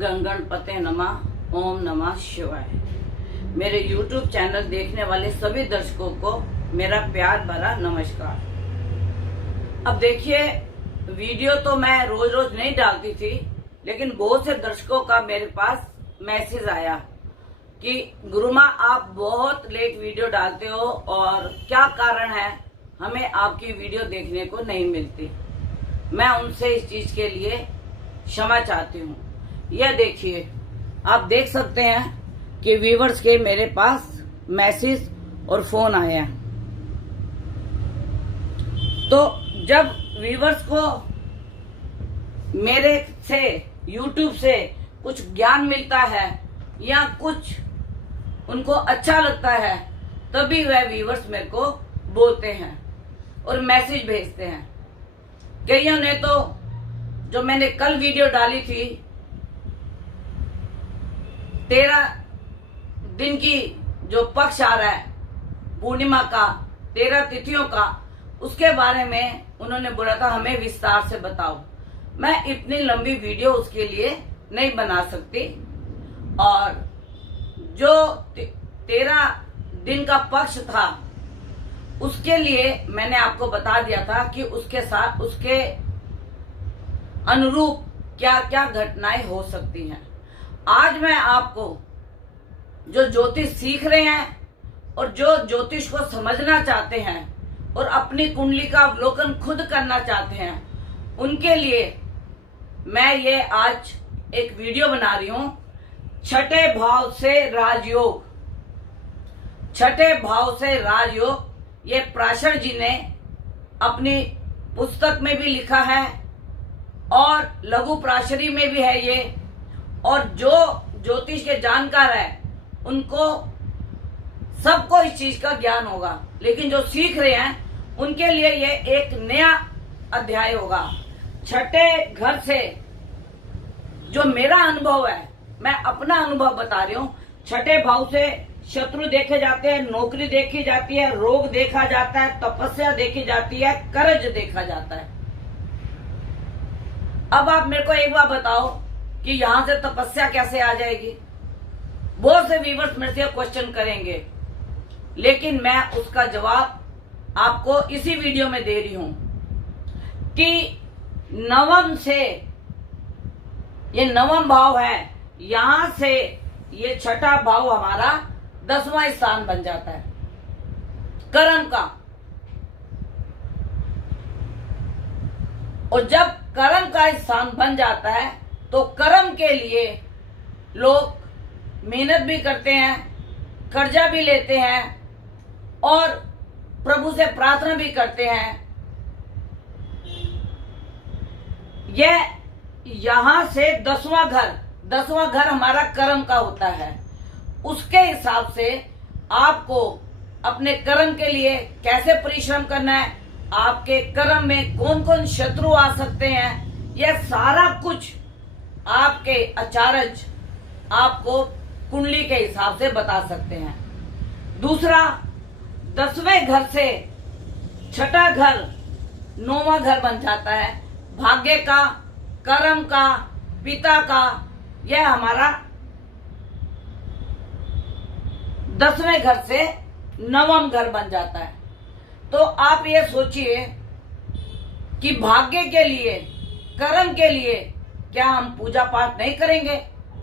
गणपते नमः। ओम नमः शिवाय। मेरे YouTube चैनल देखने वाले सभी दर्शकों को मेरा प्यार भरा नमस्कार। अब देखिए, वीडियो तो मैं रोज रोज नहीं डालती थी, लेकिन बहुत से दर्शकों का मेरे पास मैसेज आया कि गुरुमा आप बहुत लेट वीडियो डालते हो और क्या कारण है, हमें आपकी वीडियो देखने को नहीं मिलती। मैं उनसे इस चीज के लिए क्षमा चाहती हूँ। यह देखिए, आप देख सकते हैं कि व्यूवर्स के मेरे पास मैसेज और फोन आया। तो जब व्यूवर्स को मेरे से YouTube से कुछ ज्ञान मिलता है या कुछ उनको अच्छा लगता है, तभी वह व्यूवर्स मेरे को बोलते हैं और मैसेज भेजते हैं। कईयों ने तो जो मैंने कल वीडियो डाली थी 13 दिन की जो पक्ष आ रहा है पूर्णिमा का, 13 तिथियों का, उसके बारे में उन्होंने बोला था हमें विस्तार से बताओ। मैं इतनी लंबी वीडियो उसके लिए नहीं बना सकती, और जो 13 दिन का पक्ष था उसके लिए मैंने आपको बता दिया था कि उसके साथ उसके अनुरूप क्या क्या घटनाएं हो सकती हैं। आज मैं आपको जो ज्योतिष सीख रहे हैं और जो ज्योतिष को समझना चाहते हैं और अपनी कुंडली का अवलोकन खुद करना चाहते हैं, उनके लिए मैं ये आज एक वीडियो बना रही हूं। छठे भाव से राजयोग, छठे भाव से राजयोग, ये प्राशर जी ने अपनी पुस्तक में भी लिखा है और लघु प्राशरी में भी है ये। और जो ज्योतिष के जानकार है उनको सबको इस चीज का ज्ञान होगा, लेकिन जो सीख रहे हैं उनके लिए ये एक नया अध्याय होगा। छठे घर से जो मेरा अनुभव है, मैं अपना अनुभव बता रही हूँ। छठे भाव से शत्रु देखे जाते हैं, नौकरी देखी जाती है, रोग देखा जाता है, तपस्या देखी जाती है, कर्ज देखा जाता है। अब आप मेरे को एक बार बताओ कि यहां से तपस्या कैसे आ जाएगी। बहुत से व्यूअर्स मेरे से क्वेश्चन करेंगे, लेकिन मैं उसका जवाब आपको इसी वीडियो में दे रही हूं कि नवम से, ये नवम भाव है, यहां से ये छठा भाव हमारा 10वां स्थान बन जाता है कर्म का। और जब कर्म का स्थान बन जाता है तो कर्म के लिए लोग मेहनत भी करते हैं, कर्जा भी लेते हैं और प्रभु से प्रार्थना भी करते हैं। यह यहां से 10वां घर हमारा कर्म का होता है। उसके हिसाब से आपको अपने कर्म के लिए कैसे परिश्रम करना है, आपके कर्म में कौन कौन शत्रु आ सकते हैं, यह सारा कुछ आपके आचार्य आपको कुंडली के हिसाब से बता सकते हैं। दूसरा, 10वें घर से छठा घर 9वां घर बन जाता है, भाग्य का, कर्म का, पिता का। यह हमारा 10वें घर से 9वां घर बन जाता है। तो आप ये सोचिए कि भाग्य के लिए, कर्म के लिए क्या हम पूजा पाठ नहीं करेंगे?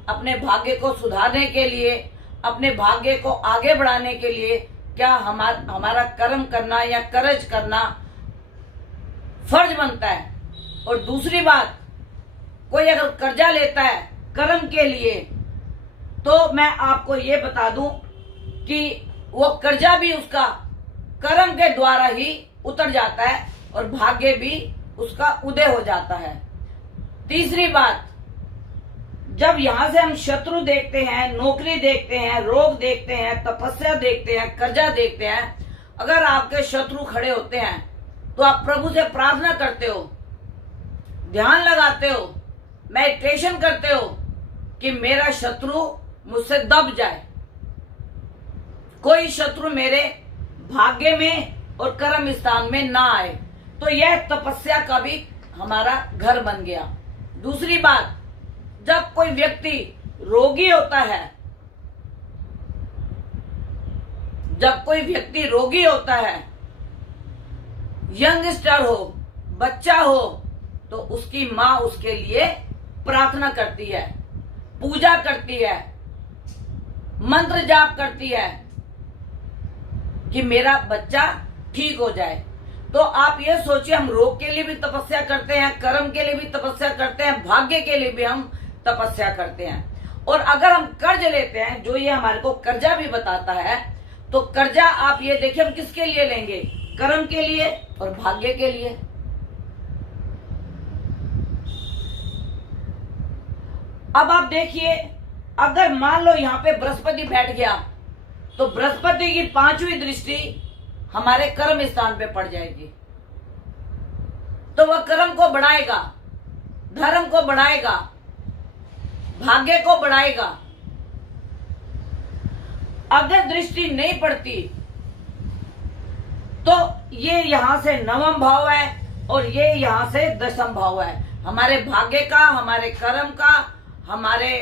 अपने भाग्य को सुधारने के लिए, अपने भाग्य को आगे बढ़ाने के लिए क्या हमारा कर्म करना या कर्ज करना फर्ज बनता है? और दूसरी बात, कोई अगर कर्जा लेता है कर्म के लिए, तो मैं आपको ये बता दूं कि वो कर्जा भी उसका कर्म के द्वारा ही उतर जाता है और भाग्य भी उसका उदय हो जाता है। तीसरी बात, जब यहां से हम शत्रु देखते हैं, नौकरी देखते हैं, रोग देखते हैं, तपस्या देखते हैं, कर्जा देखते हैं, अगर आपके शत्रु खड़े होते हैं तो आप प्रभु से प्रार्थना करते हो, ध्यान लगाते हो, मेडिटेशन करते हो कि मेरा शत्रु मुझसे दब जाए, कोई शत्रु मेरे भाग्य में और कर्म स्थान में ना आए। तो यह तपस्या का भी हमारा घर बन गया। दूसरी बात, जब कोई व्यक्ति रोगी होता है, जब कोई व्यक्ति रोगी होता है, यंगस्टर हो, बच्चा हो, तो उसकी माँ उसके लिए प्रार्थना करती है, पूजा करती है, मंत्र जाप करती है कि मेरा बच्चा ठीक हो जाए। तो आप ये सोचिए, हम रोग के लिए भी तपस्या करते हैं, कर्म के लिए भी तपस्या करते हैं, भाग्य के लिए भी हम तपस्या करते हैं। और अगर हम कर्ज लेते हैं, जो ये हमारे को कर्जा भी बताता है, तो कर्जा आप ये देखिए हम किसके लिए लेंगे, कर्म के लिए और भाग्य के लिए। अब आप देखिए, अगर मान लो यहां पे बृहस्पति बैठ गया, तो बृहस्पति की 5वीं दृष्टि हमारे कर्म स्थान पे पड़ जाएगी, तो वह कर्म को बढ़ाएगा, धर्म को बढ़ाएगा, भाग्य को बढ़ाएगा। अगर दृष्टि नहीं पड़ती तो ये यहां से 9वां भाव है और ये यहां से 10वां भाव है। हमारे भाग्य का, हमारे कर्म का, हमारे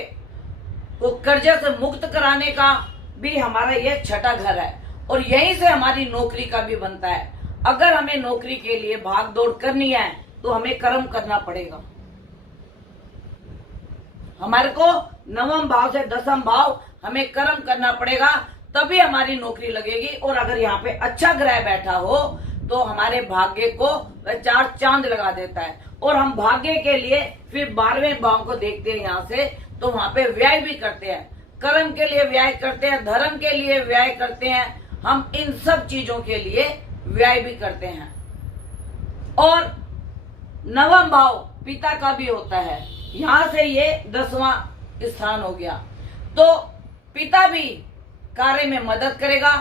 को कर्जे से मुक्त कराने का भी हमारा ये 6ठा घर है। और यहीं से हमारी नौकरी का भी बनता है। अगर हमें नौकरी के लिए भाग दौड़ करनी है तो हमें कर्म करना पड़ेगा। हमारे को 9वां भाव से 10वां भाव हमें कर्म करना पड़ेगा, तभी हमारी नौकरी लगेगी। और अगर यहाँ पे अच्छा ग्रह बैठा हो तो हमारे भाग्य को वह 4 चांद लगा देता है। और हम भाग्य के लिए फिर 12वें भाव को देखते हैं यहाँ से, तो वहां पे व्यय भी करते हैं, कर्म के लिए व्यय करते हैं, धर्म के लिए व्यय करते हैं, हम इन सब चीजों के लिए व्यय भी करते हैं। और 9वां भाव पिता का भी होता है, यहां से ये 10वां स्थान हो गया। तो पिता भी कार्य में मदद करेगा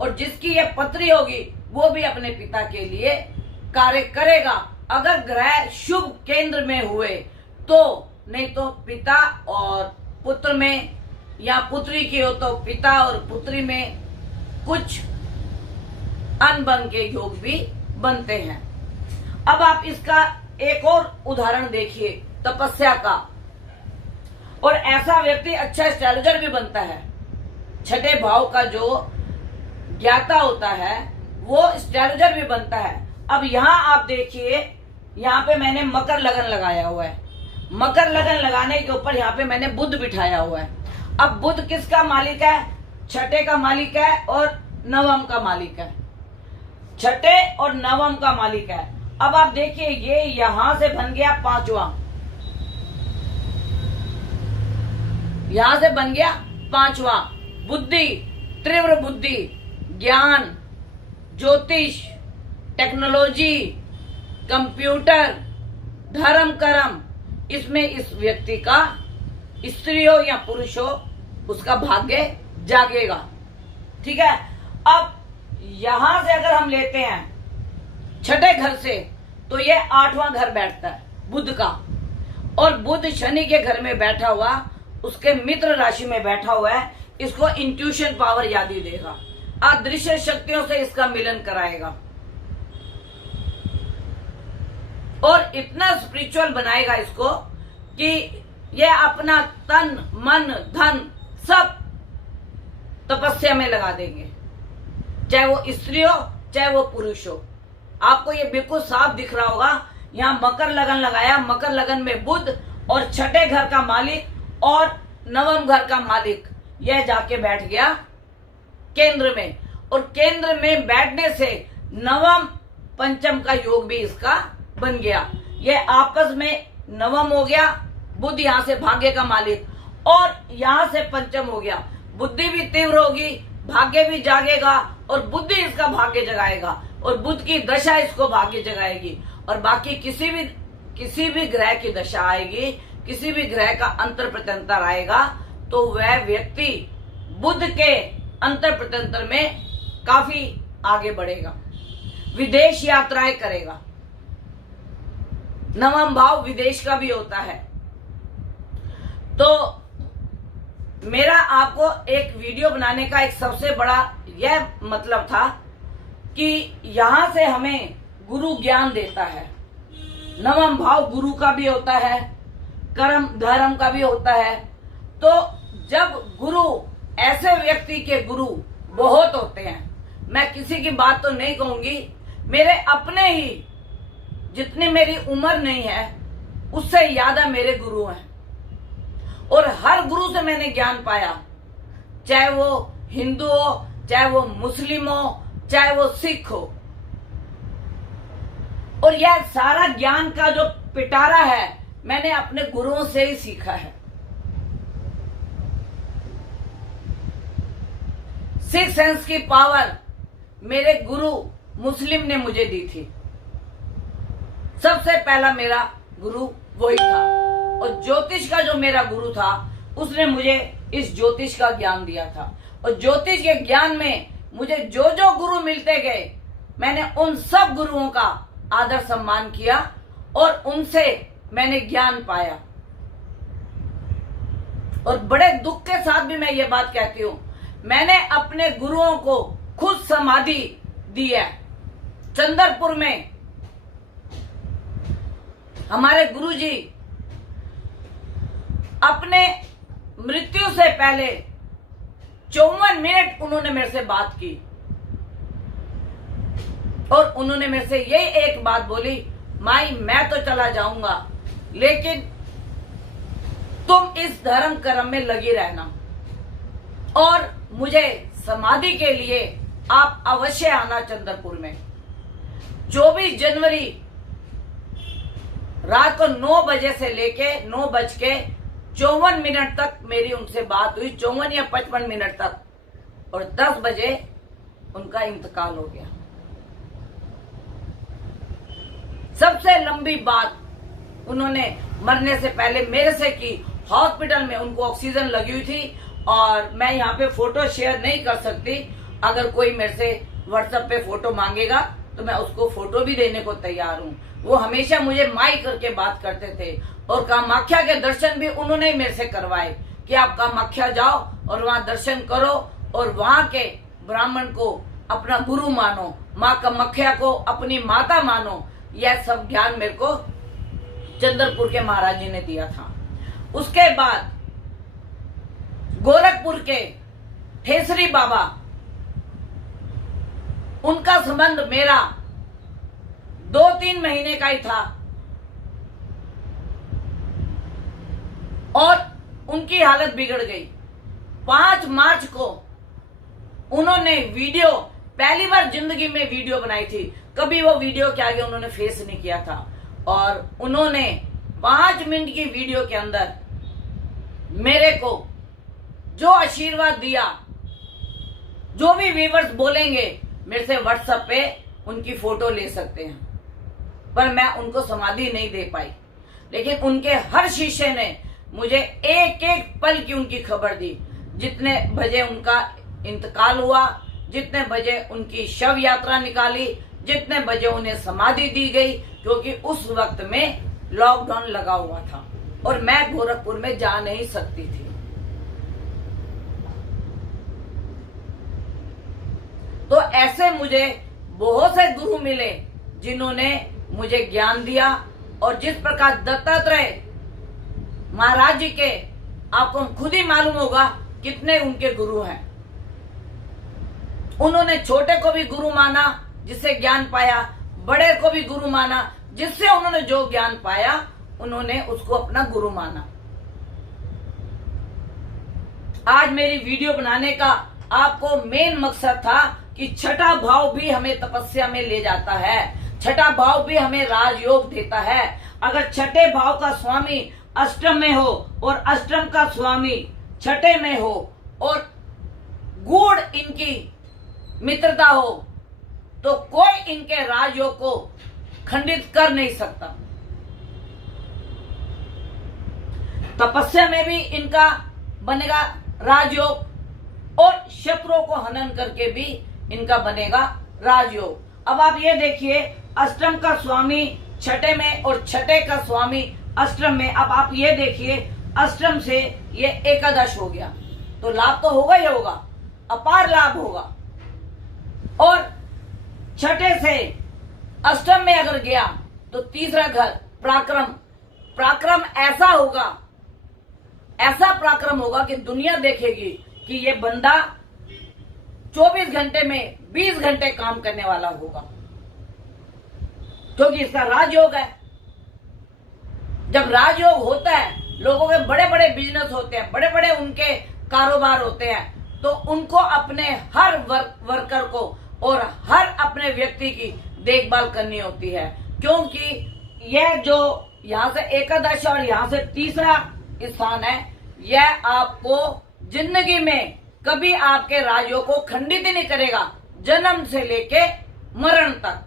और जिसकी ये पत्री होगी वो भी अपने पिता के लिए कार्य करेगा। अगर ग्रह शुभ केंद्र में हुए तो, नहीं तो पिता और पुत्र में, या पुत्री की हो तो पिता और पुत्री में कुछ अनबन के योग भी बनते हैं। अब आप इसका एक और उदाहरण देखिए तपस्या का। और ऐसा व्यक्ति अच्छा एस्ट्रोलॉजर भी बनता है। 6ठे भाव का जो ज्ञाता होता है वो एस्ट्रोलॉजर भी बनता है। अब यहाँ आप देखिए, यहाँ पे मैंने मकर लगन लगाया हुआ है। मकर लगन लगाने के ऊपर यहाँ पे मैंने बुध बिठाया हुआ है। अब बुध किसका मालिक है? 6ठे का मालिक है और 9वां का मालिक है। 6ठे और 9वां का मालिक है। अब आप देखिए, ये यहां से बन गया 5वां, यहां से बन गया 5वां। बुद्धि, तीव्र बुद्धि, ज्ञान, ज्योतिष, टेक्नोलॉजी, कंप्यूटर, धर्म, कर्म, इसमें इस व्यक्ति का, स्त्री हो या पुरुष हो, उसका भाग्य जागेगा। ठीक है। अब यहां से अगर हम लेते हैं 6ठे घर से, तो ये 8वां घर बैठता है बुध का। और बुध शनि के घर में बैठा हुआ, उसके मित्र राशि में बैठा हुआ है, इसको इंट्यूशन पावर याद ही देगा, अदृश्य शक्तियों से इसका मिलन कराएगा और इतना स्पिरिचुअल बनाएगा इसको कि ये अपना तन, मन, धन सब तपस्या में लगा देंगे, चाहे वो स्त्री हो चाहे वो पुरुष हो। आपको ये बिल्कुल साफ दिख रहा होगा। यहाँ मकर लगन लगाया, मकर लगन में बुध और 6ठे घर का मालिक और 9वां घर का मालिक, यह जाके बैठ गया केंद्र में। और केंद्र में बैठने से 9वां पंचम का योग भी इसका बन गया। यह आपस में 9वां हो गया, बुध यहाँ से भाग्य का मालिक, और यहाँ से पंचम हो गया। बुद्धि भी तीव्र होगी, भाग्य भी जागेगा और बुद्धि इसका भाग्य जगाएगा और बुध की दशा इसको भाग्य जगाएगी। और बाकी किसी भी ग्रह की दशा आएगी, किसी भी ग्रह का अंतर प्रत्यंतर आएगा, तो वह व्यक्ति बुध के अंतर प्रत्यंतर में काफी आगे बढ़ेगा, विदेश यात्राएं करेगा। 9वां भाव विदेश का भी होता है। तो मेरा आपको एक वीडियो बनाने का एक सबसे बड़ा यह मतलब था कि यहां से हमें गुरु ज्ञान देता है। 9वां भाव गुरु का भी होता है, कर्म धर्म का भी होता है। तो जब गुरु, ऐसे व्यक्ति के गुरु बहुत होते हैं, मैं किसी की बात तो नहीं कहूंगी, मेरे अपने ही, जितनी मेरी उम्र नहीं है उससे ज्यादा मेरे गुरु हैं, और हर गुरु से मैंने ज्ञान पाया, चाहे वो हिंदू हो, चाहे वो मुस्लिम हो, चाहे वो सिख हो। और यह सारा ज्ञान का जो पिटारा है मैंने अपने गुरुओं से ही सीखा है। सिक्स सेंस की पावर मेरे गुरु मुस्लिम ने मुझे दी थी। सबसे पहला मेरा गुरु वही था, और ज्योतिष का जो मेरा गुरु था उसने मुझे इस ज्योतिष का ज्ञान दिया था। और ज्योतिष के ज्ञान में मुझे जो जो गुरु मिलते गए, मैंने उन सब गुरुओं का आदर सम्मान किया और उनसे मैंने ज्ञान पाया। और बड़े दुख के साथ भी मैं ये बात कहती हूं, मैंने अपने गुरुओं को खुद समाधि दी है। चंद्रपुर में हमारे गुरुजी अपने मृत्यु से पहले 54 मिनट उन्होंने मेरे से बात की, और उन्होंने मेरे से यही एक बात बोली, माई मैं तो चला जाऊंगा लेकिन तुम इस धर्म कर्म में लगी रहना, और मुझे समाधि के लिए आप अवश्य आना चंद्रपुर में। 24 जनवरी रात को 9 बजे से लेके 9:54 तक मेरी उनसे बात हुई, 54 या 55 मिनट तक, और 10 बजे उनका इंतकाल हो गया। सबसे लंबी बात उन्होंने मरने से पहले मेरे से की। हॉस्पिटल में उनको ऑक्सीजन लगी हुई थी, और मैं यहाँ पे फोटो शेयर नहीं कर सकती। अगर कोई मेरे से व्हाट्सएप पे फोटो मांगेगा तो मैं उसको फोटो भी देने को तैयार हूँ। वो हमेशा मुझे माई करके बात करते थे, और कामाख्या के दर्शन भी उन्होंने ही मेरे से करवाए कि आप कामाख्या जाओ और वहां दर्शन करो, और वहां के ब्राह्मण को अपना गुरु मानो, माँ कामाख्या को अपनी माता मानो। यह सब ज्ञान मेरे को चंद्रपुर के महाराज जी ने दिया था। उसके बाद गोरखपुर के ठेसरी बाबा, उनका संबंध मेरा 2-3 महीने का ही था, और उनकी हालत बिगड़ गई। 5 मार्च को उन्होंने वीडियो, पहली बार जिंदगी में वीडियो बनाई थी, कभी वो वीडियो के आगे उन्होंने फेस नहीं किया था, और उन्होंने 5 मिनट की वीडियो के अंदर मेरे को जो आशीर्वाद दिया, जो भी व्यूअर्स बोलेंगे मेरे से व्हाट्सएप पे उनकी फोटो ले सकते हैं, पर मैं उनको समाधि नहीं दे पाई। लेकिन उनके हर शिष्य ने मुझे एक एक पल की उनकी खबर दी। जितने बजे उनका इंतकाल हुआ, जितने बजे उनकी शव यात्रा निकाली, जितने बजे उन्हें समाधि दी गई, क्योंकि उस वक्त में लॉकडाउन लगा हुआ था और मैं गोरखपुर में जा नहीं सकती थी। तो ऐसे मुझे बहुत से गुरु मिले जिन्होंने मुझे ज्ञान दिया, और जिस प्रकार दत्तात्रेय महाराज जी के, आपको खुद ही मालूम होगा कितने उनके गुरु हैं। उन्होंने छोटे को भी गुरु माना जिससे ज्ञान पाया, बड़े को भी गुरु माना जिससे उन्होंने जो ज्ञान पाया उन्होंने उसको अपना गुरु माना। आज मेरी वीडियो बनाने का आपको मेन मकसद था कि छठा भाव भी हमें तपस्या में ले जाता है, छठा भाव भी हमें राजयोग देता है। अगर छठे भाव का स्वामी अष्टम में हो और अष्टम का स्वामी छठे में हो और गूढ़ इनकी मित्रता हो, तो कोई इनके राजयोग को खंडित कर नहीं सकता। तपस्या में भी इनका बनेगा राजयोग, और शत्रुओं को हनन करके भी इनका बनेगा राजयोग। अब आप ये देखिए, अष्टम का स्वामी छठे में और छठे का स्वामी अष्टम में। अब आप ये देखिए, अष्टम से ये एकादश हो गया, तो लाभ तो होगा ही होगा, अपार लाभ होगा। और छठे से अष्टम में अगर गया तो तीसरा घर पराक्रम, पराक्रम ऐसा होगा, ऐसा पराक्रम होगा कि दुनिया देखेगी कि ये बंदा 24 घंटे में 20 घंटे काम करने वाला होगा, क्योंकि इसका राजयोग है। जब राजयोग होता है, लोगों के बड़े बड़े बिजनेस होते हैं, बड़े बड़े उनके कारोबार होते हैं, तो उनको अपने हर वर्कर को और हर अपने व्यक्ति की देखभाल करनी होती है, क्योंकि यह जो यहां से एकादश और यहां से तीसरा स्थान है, यह आपको जिंदगी में कभी आपके राजयोग को खंडित ही नहीं करेगा, जन्म से लेके मरण तक।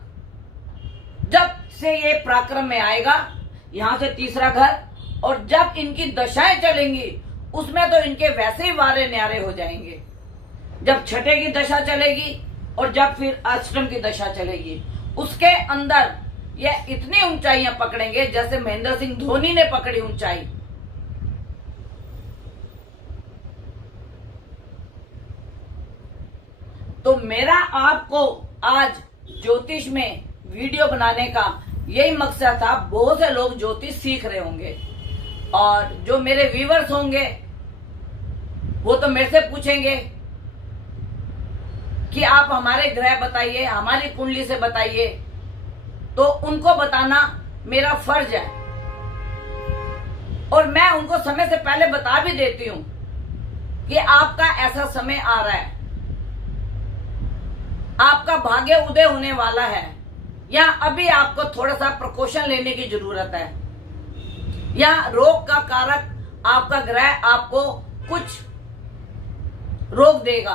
जब से ये पराक्रम में आएगा, यहां से तीसरा घर, और जब इनकी दशाएं चलेंगी उसमें तो इनके वैसे ही वारे न्यारे हो जाएंगे। जब छठे की दशा चलेगी और जब फिर अष्टम की दशा चलेगी, उसके अंदर यह इतनी ऊंचाइयां पकड़ेंगे जैसे महेंद्र सिंह धोनी ने पकड़ी ऊंचाई। तो मेरा आपको आज ज्योतिष में वीडियो बनाने का यही मकसद था। बहुत से लोग ज्योतिष सीख रहे होंगे और जो मेरे व्यूअर्स होंगे वो तो मेरे से पूछेंगे कि आप हमारे ग्रह बताइए, हमारी कुंडली से बताइए, तो उनको बताना मेरा फर्ज है। और मैं उनको समय से पहले बता भी देती हूं कि आपका ऐसा समय आ रहा है, आपका भाग्य उदय होने वाला है, या अभी आपको थोड़ा सा प्रिकॉशन लेने की जरूरत है, या रोग का कारक आपका ग्रह आपको कुछ रोग देगा।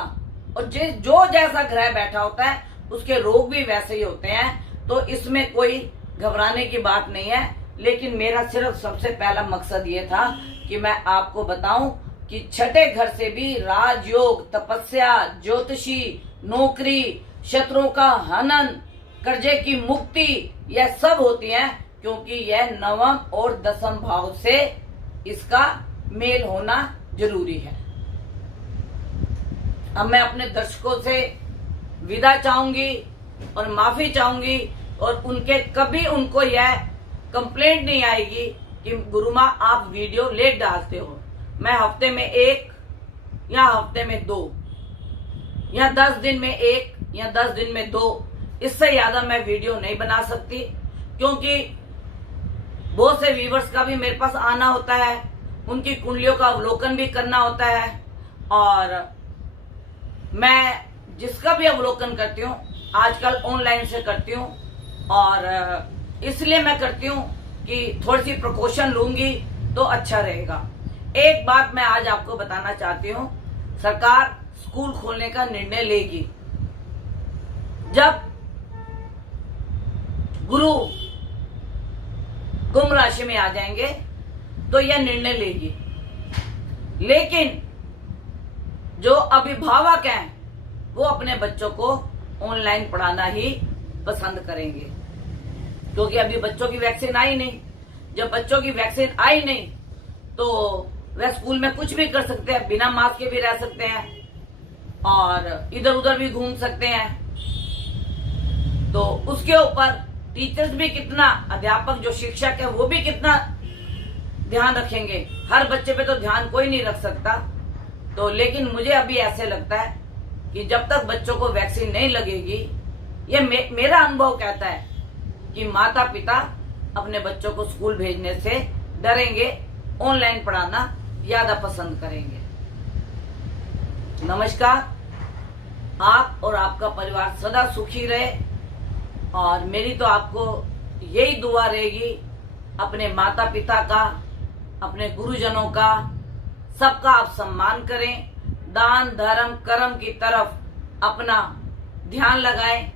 और जो जैसा ग्रह बैठा होता है उसके रोग भी वैसे ही होते हैं, तो इसमें कोई घबराने की बात नहीं है। लेकिन मेरा सिर्फ सबसे पहला मकसद ये था कि मैं आपको बताऊं कि छठे घर से भी राजयोग, तपस्या, ज्योतिषी, नौकरी, शत्रुओं का हनन, कर्जे की मुक्ति, यह सब होती है, क्योंकि यह नवम और दसम भाव से इसका मेल होना जरूरी है। अब मैं अपने दर्शकों से विदा चाहूंगी और माफी चाहूंगी, और उनके कभी उनको यह कंप्लेंट नहीं आएगी कि गुरुमा आप वीडियो लेट डालते हो। मैं हफ्ते में 1 या हफ्ते में 2 या 10 दिन में 1 या 10 दिन में 2, इससे ज्यादा मैं वीडियो नहीं बना सकती, क्योंकि बहुत से व्यूवर्स का भी मेरे पास आना होता है, उनकी कुंडलियों का अवलोकन भी करना होता है, और मैं जिसका भी अवलोकन करती हूँ आजकल ऑनलाइन से करती हूँ। और इसलिए मैं करती हूँ कि थोड़ी सी प्रिकॉशन लूंगी तो अच्छा रहेगा। एक बात मैं आज आपको बताना चाहती हूँ, सरकार स्कूल खोलने का निर्णय लेगी जब गुरु कुंभ राशि में आ जाएंगे, तो यह निर्णय लेगी। लेकिन जो अभिभावक हैं वो अपने बच्चों को ऑनलाइन पढ़ाना ही पसंद करेंगे, क्योंकि अभी बच्चों की वैक्सीन आई नहीं। जब बच्चों की वैक्सीन आई नहीं तो वह स्कूल में कुछ भी कर सकते हैं, बिना मास्क के भी रह सकते हैं और इधर उधर भी घूम सकते हैं। तो उसके ऊपर टीचर्स भी कितना, अध्यापक जो शिक्षक है वो भी कितना ध्यान रखेंगे। हर बच्चे पे तो ध्यान कोई नहीं रख सकता। तो लेकिन मुझे अभी ऐसे लगता है कि जब तक बच्चों को वैक्सीन नहीं लगेगी, ये मेरा अनुभव कहता है कि माता पिता अपने बच्चों को स्कूल भेजने से डरेंगे, ऑनलाइन पढ़ाना ज्यादा पसंद करेंगे। नमस्कार, आप और आपका परिवार सदा सुखी रहे, और मेरी तो आपको यही दुआ रहेगी, अपने माता पिता का, अपने गुरुजनों का, सबका आप सम्मान करें, दान धर्म कर्म की तरफ अपना ध्यान लगाएं,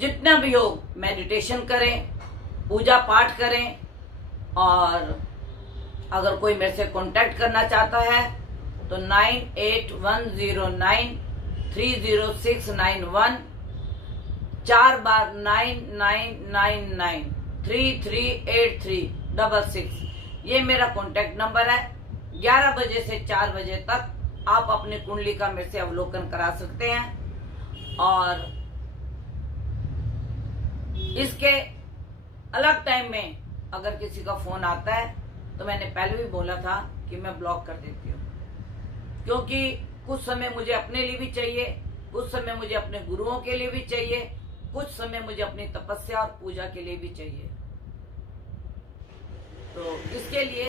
जितना भी हो मेडिटेशन करें, पूजा पाठ करें। और अगर कोई मेरे से कांटेक्ट करना चाहता है तो 9810930691, 4 बार 9999338366, ये मेरा कांटेक्ट नंबर है। 11 बजे से 4 बजे तक आप अपनी कुंडली का मेरे से अवलोकन करा सकते हैं। और इसके अलग टाइम में अगर किसी का फोन आता है तो मैंने पहले भी बोला था कि मैं ब्लॉक कर देती हूँ, क्योंकि कुछ समय मुझे अपने लिए भी चाहिए, कुछ समय मुझे अपने गुरुओं के लिए भी चाहिए, कुछ समय मुझे अपनी तपस्या और पूजा के लिए भी चाहिए। तो इसके लिए